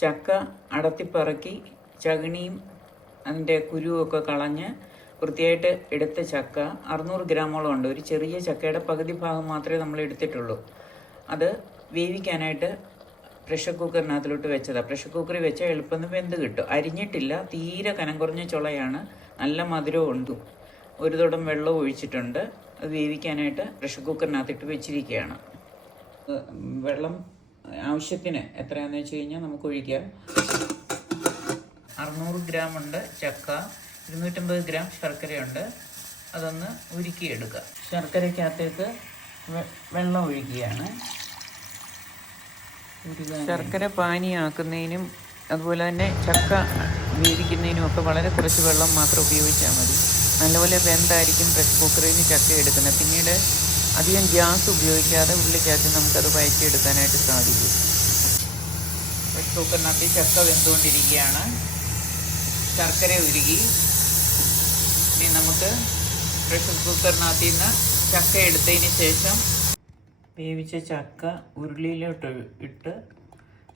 ചക്ക അടത്തിപ്പറക്കി ചകിണിയും അതിൻ്റെ കുരുവൊക്കെ കളഞ്ഞ് വൃത്തിയായിട്ട് എടുത്ത ചക്ക 600 ഗ്രാമോളം ഉണ്ട്. ഒരു ചെറിയ ചക്കയുടെ പകുതി ഭാഗം മാത്രമേ നമ്മൾ എടുത്തിട്ടുള്ളൂ. അത് വേവിക്കാനായിട്ട് പ്രഷർ കുക്കറിനകത്തിലോട്ട് വെച്ചതാണ്. പ്രഷർ കുക്കറിൽ വെച്ചാൽ എളുപ്പം വെന്ത് കിട്ടും. അരിഞ്ഞിട്ടില്ല, തീരെ കനം കുറഞ്ഞ ചുളയാണ്, നല്ല മധുരവും ഉണ്ട്. ഒരു തുടം വെള്ളം ഒഴിച്ചിട്ടുണ്ട്. അത് വേവിക്കാനായിട്ട് പ്രഷർ കുക്കറിനകത്തിട്ട് വെച്ചിരിക്കുകയാണ്. വെള്ളം ആവശ്യത്തിന് എത്രയാണെന്ന് വെച്ച് കഴിഞ്ഞാൽ നമുക്ക് ഒഴിക്കാം. 600 ഗ്രാം ഉണ്ട് ചക്ക, 250 ഗ്രാം ശർക്കരയുണ്ട്. അതൊന്ന് ഉരുക്കിയെടുക്കുക. ശർക്കരയ്ക്കകത്തേക്ക് വെള്ളം ഒഴിക്കുകയാണ്. ശർക്കര പാനിയാക്കുന്നതിനും അതുപോലെ തന്നെ ചക്ക വേവിക്കുന്നതിനും ഒക്കെ വളരെ കുറച്ച് വെള്ളം മാത്രം ഉപയോഗിച്ചാൽ മതി. നല്ലപോലെ വെന്തായിരിക്കും പ്രഷർ കുക്കറിൽ നിന്ന് ചക്ക എടുക്കുന്നത്. പിന്നീട് അധികം ഗ്യാസ് ഉപയോഗിക്കാതെ ഉള്ളിക്കകത്ത് നമുക്കത് വഴറ്റിയെടുക്കാനായിട്ട് സാധിക്കും. പ്രഷർ കുക്കറിനകത്ത് ചക്ക വെന്തുകൊണ്ടിരിക്കുകയാണ്. ശർക്കര ഉരുകി. ഇനി നമുക്ക് പ്രഷർ കുക്കറിനകത്ത് നിന്ന് ചക്ക എടുത്തതിന് ശേഷം വേവിച്ച ചക്ക ഉരുളിയിലോട്ട് ഇട്ട്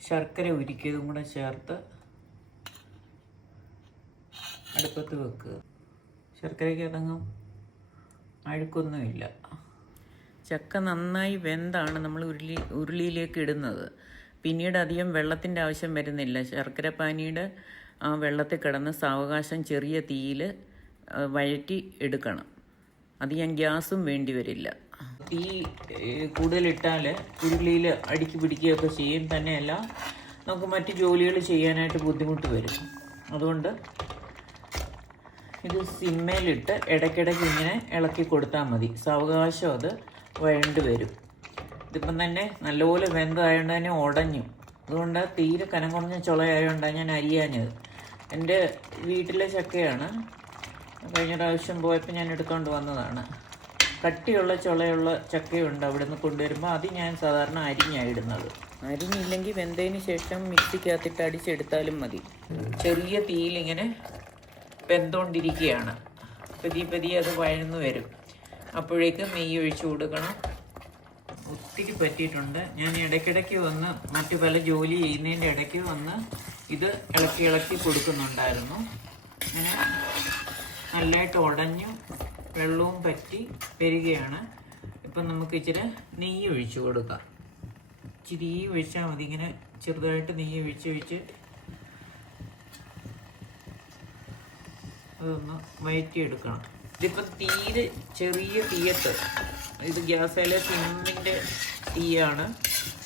ശർക്കര ഉരുക്കിയതും കൂടെ ചേർത്ത് അടുപ്പത്ത് വെക്കുക. ശർക്കരയ്ക്ക് അതങ്ങും അഴുക്കൊന്നുമില്ല. ചക്ക നന്നായി വെന്താണ് നമ്മൾ ഉരുളിയിലേക്ക് ഇടുന്നത്. പിന്നീട് അധികം വെള്ളത്തിൻ്റെ ആവശ്യം വരുന്നില്ല. ശർക്കര പാനിയുടെ ആ വെള്ളത്തിൽ കിടന്ന് സാവകാശം ചെറിയ തീയിൽ വഴറ്റി എടുക്കണം. അധികം ഗ്യാസും വേണ്ടി വരില്ല. തീ കൂടുതലിട്ടാൽ ഉരുളിയിൽ അടുക്കി പിടിക്കുകയൊക്കെ ചെയ്യും. തന്നെയല്ല നമുക്ക് മറ്റ് ജോലികൾ ചെയ്യാനായിട്ട് ബുദ്ധിമുട്ട് വരും. അതുകൊണ്ട് ഇത് സിമ്മയിലിട്ട് ഇടയ്ക്കിടയ്ക്ക് ഇങ്ങനെ ഇളക്കി കൊടുത്താൽ മതി. സാവകാശം അത് വഴണ്ട് വരും. ഇതിപ്പം തന്നെ നല്ലപോലെ വെന്തതായതുകൊണ്ട് തന്നെ ഉടഞ്ഞു. അതുകൊണ്ട് തീരെ കനം കുറഞ്ഞ ചുളയായതുകൊണ്ടാണ് ഞാൻ അരിയാഞ്ഞത്. എൻ്റെ വീട്ടിലെ ചക്കയാണ്. കഴിഞ്ഞ പ്രാവശ്യം പോയപ്പോൾ ഞാൻ എടുത്തുകൊണ്ട് വന്നതാണ്. കട്ടിയുള്ള ചുളയുള്ള ചക്കയുണ്ട് അവിടെ നിന്ന് കൊണ്ടുവരുമ്പോൾ. അത് ഞാൻ സാധാരണ അരിഞ്ഞാണ് ഇടുന്നത്. അരിഞ്ഞില്ലെങ്കിൽ വെന്തതിന് ശേഷം മിക്സിക്കകത്തിട്ട് അടിച്ചെടുത്താലും മതി. ചെറിയ തീയിലിങ്ങനെ വെന്തുകൊണ്ടിരിക്കുകയാണ്. പതിയെ അത് വഴന്നു വരും. അപ്പോഴേക്കും നെയ്യ് ഒഴിച്ചു കൊടുക്കണം. ഒത്തിരി പറ്റിയിട്ടുണ്ട്. ഞാൻ ഇടയ്ക്കിടയ്ക്ക് വന്ന് മറ്റു പല ജോലി ചെയ്യുന്നതിൻ്റെ ഇടയ്ക്ക് വന്ന് ഇത് ഇളക്കി കൊടുക്കുന്നുണ്ടായിരുന്നു. അങ്ങനെ നല്ലതായിട്ട് ഉടഞ്ഞു വെള്ളവും പറ്റി വരികയാണ്. ഇപ്പം നമുക്ക് ഇച്ചിരി നെയ്യ് ഒഴിച്ചു കൊടുക്കാം. ഇച്ചിരി ഒഴിച്ചാൽ മതി. ഇങ്ങനെ ചെറുതായിട്ട് നെയ്യ് ഒഴിച്ച് അതൊന്ന് വഴറ്റിയെടുക്കണം. ഇതിപ്പം തീരെ ചെറിയ തീയത്ത്, ഇത് ഗ്യാസിലെ സിമ്മിൻ്റെ തീയാണ്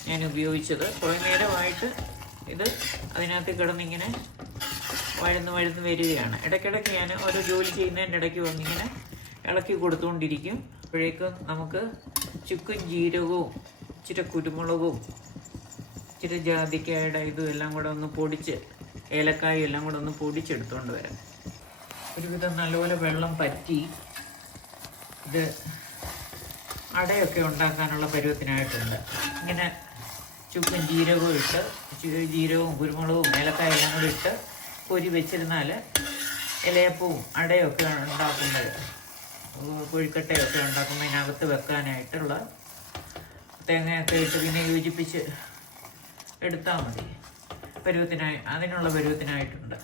ഞാൻ ഉപയോഗിച്ചത്. കുറേ നേരമായിട്ട് ഇത് അതിനകത്ത് കിടന്നിങ്ങനെ വഴന്ന് വരികയാണ്. ഇടയ്ക്കിടയ്ക്ക് ഞാൻ ഓരോ ജോലി ചെയ്യുന്നതിൻ്റെ ഇടയ്ക്ക് വന്നിങ്ങനെ ഇളക്കി കൊടുത്തുകൊണ്ടിരിക്കും. അപ്പോഴേക്കും നമുക്ക് ചുക്കും ജീരകവും ഇച്ചിരി കുരുമുളകും ഇച്ചിരി ജാതിക്കായുടെ ഇതും എല്ലാം കൂടെ ഒന്ന് പൊടിച്ച്, ഏലക്കായും എല്ലാം കൂടെ ഒന്ന് പൊടിച്ചെടുത്തുകൊണ്ട് വരാം. ഒരുവിധം നല്ലപോലെ വെള്ളം പറ്റി ഇത് അടയൊക്കെ ഉണ്ടാക്കാനുള്ള പരുവത്തിനായിട്ടുണ്ട്. ഇങ്ങനെ ചുക്കും ജീരകവും ഇട്ട്, ജീരകവും കുരുമുളകും ഏലക്കായ എല്ലാം കൂടി ഇട്ട് പൊരി വെച്ചിരുന്നാൽ ഇലയപ്പവും അടയൊക്കെ ഉണ്ടാക്കുമ്പോൾ, കൊഴുക്കട്ടയൊക്കെ ഉണ്ടാക്കുമ്പോൾ അതിനകത്ത് വെക്കാനായിട്ടുള്ള തേങ്ങയൊക്കെ ഇട്ട് പിന്നെ യോജിപ്പിച്ച് എടുത്താൽ മതി. അതിനുള്ള പരുവത്തിനായിട്ടുണ്ട്.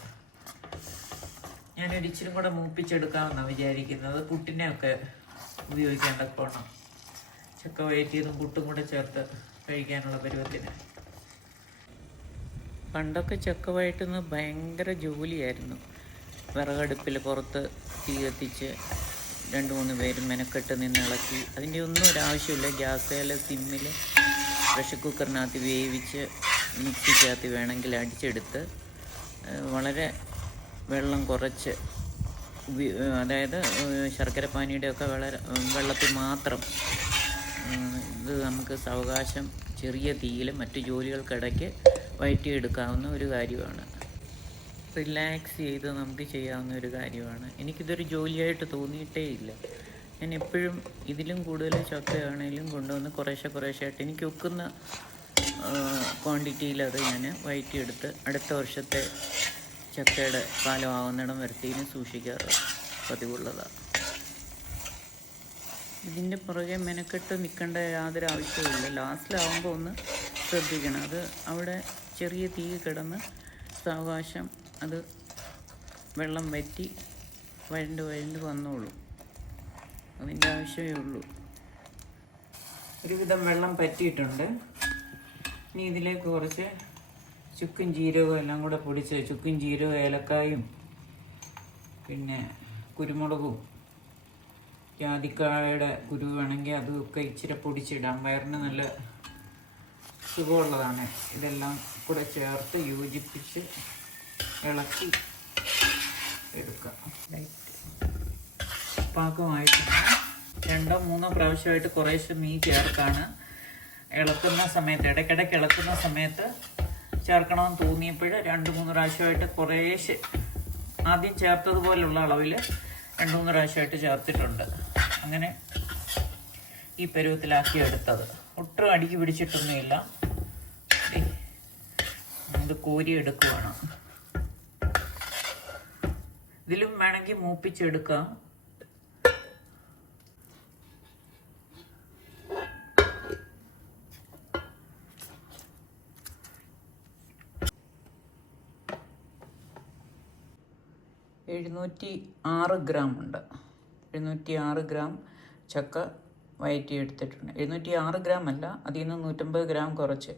ഞാനൊരു ഇച്ചിരി കൂടെ മൂപ്പിച്ചെടുക്കാമെന്നാണ് വിചാരിക്കുന്നത്. പുട്ടിനെയൊക്കെ ഉപയോഗിക്കാൻ തക്കോണം. ചക്ക വയറ്റിയതും പുട്ടും കൂടെ ചേർത്ത് കഴിക്കാനുള്ള പരുവത്തിന്. പണ്ടൊക്കെ ചക്ക വയറ്റുന്നത് ഭയങ്കര ജോലിയായിരുന്നു. വിറകടുപ്പിൽ പുറത്ത് തീ കത്തിച്ച് 2-3 പേര് മെനക്കെട്ട് നിന്ന് ഇളക്കി. അതിൻ്റെ ഒന്നും ഒരാവശ്യമില്ല. ഗ്യാസേൽ സിമ്മിൽ പ്രഷർ കുക്കറിനകത്ത് വേവിച്ച് മിക്സിക്കകത്ത് വേണമെങ്കിൽ അടിച്ചെടുത്ത് വളരെ വെള്ളം കുറച്ച്, അതായത് ശർക്കരപ്പാനിയുടെയൊക്കെ വെള്ളത്തിൽ മാത്രം ഇത് നമുക്ക് സാവകാശം ചെറിയ തീയിൽ മറ്റു ജോലികൾക്കിടയ്ക്ക് വഴറ്റിയെടുക്കാവുന്ന ഒരു കാര്യമാണ്. റിലാക്സ് ചെയ്ത് നമുക്ക് ചെയ്യാവുന്ന ഒരു കാര്യമാണ്. എനിക്കിതൊരു ജോലിയായിട്ട് തോന്നിയിട്ടേ ഇല്ല. ഞാൻ എപ്പോഴും ഇതിലും കൂടുതൽ ചക്കയാണെങ്കിലും കൊണ്ടുവന്ന് കുറേശ്ശെയായിട്ട് എനിക്ക് ഒക്കുന്ന ക്വാണ്ടിറ്റിയിൽ അത് ഞാൻ വഴറ്റിയെടുത്ത് അടുത്ത വർഷത്തെ ചക്കയുടെ കാലമാകുന്നിടം വരത്തേന് സൂക്ഷിക്കാറ് പതിവുള്ളതാണ്. ഇതിൻ്റെ പുറകെ മെനക്കെട്ട് നിൽക്കേണ്ട യാതൊരു ആവശ്യവുമില്ല. ലാസ്റ്റിലാവുമ്പോൾ ഒന്ന് ശ്രദ്ധിക്കണം. അത് അവിടെ ചെറിയ തീ കിടന്ന് സാവകാശം അത് വെള്ളം വറ്റി വഴണ്ട് വന്നോളൂ. അതിൻ്റെ ആവശ്യമേ ഉള്ളൂ. ഒരുവിധം വെള്ളം പറ്റിയിട്ടുണ്ട്. ഇനി ഇതിലേക്ക് കുറച്ച് ചുക്കും ജീരകവും എല്ലാം കൂടെ പൊടിച്ച്, ചുക്കും ജീരകവും ഏലക്കായും പിന്നെ കുരുമുളകും ജാതിക്കായുടെ കുരു വേണമെങ്കിൽ അതൊക്കെ ഇച്ചിരി പൊടിച്ചിടാം. വയറിന് നല്ല സുഖമുള്ളതാണ്. ഇതെല്ലാം കൂടെ ചേർത്ത് യോജിപ്പിച്ച് ഇളക്കി എടുക്കുക. പാകമായിട്ടുണ്ട്. 2-3 പ്രാവശ്യമായിട്ട് കുറേശ്ശെ മീൻ ചേർത്താണ് ഇളക്കുന്ന സമയത്ത്, ഇടയ്ക്കിടയ്ക്ക് ഇളക്കുന്ന സമയത്ത് ചേർക്കണമെന്ന് തോന്നിയപ്പോൾ 2-3 പ്രാവശ്യമായിട്ട് കുറേശ്ശെ ആദ്യം ചേർത്തതുപോലുള്ള അളവിൽ 2-3 പ്രാവശ്യമായിട്ട് ചേർത്തിട്ടുണ്ട്. അങ്ങനെ ഈ പരുവത്തിലാക്കി എടുത്തത്. ഒട്ടും അടുക്കി പിടിച്ചിട്ടൊന്നുമില്ല. ഇത് കോരി എടുക്കുവാണ്. ഇതിലും വേണമെങ്കിൽ മൂപ്പിച്ചെടുക്കാം. ഉണ്ട്. 706 ഗ്രാം ചക്ക വയറ്റി എടുത്തിട്ടുണ്ട്. 706 ഗ്രാം അല്ല, അതിൽ നിന്ന് 150 ഗ്രാം കുറച്ച്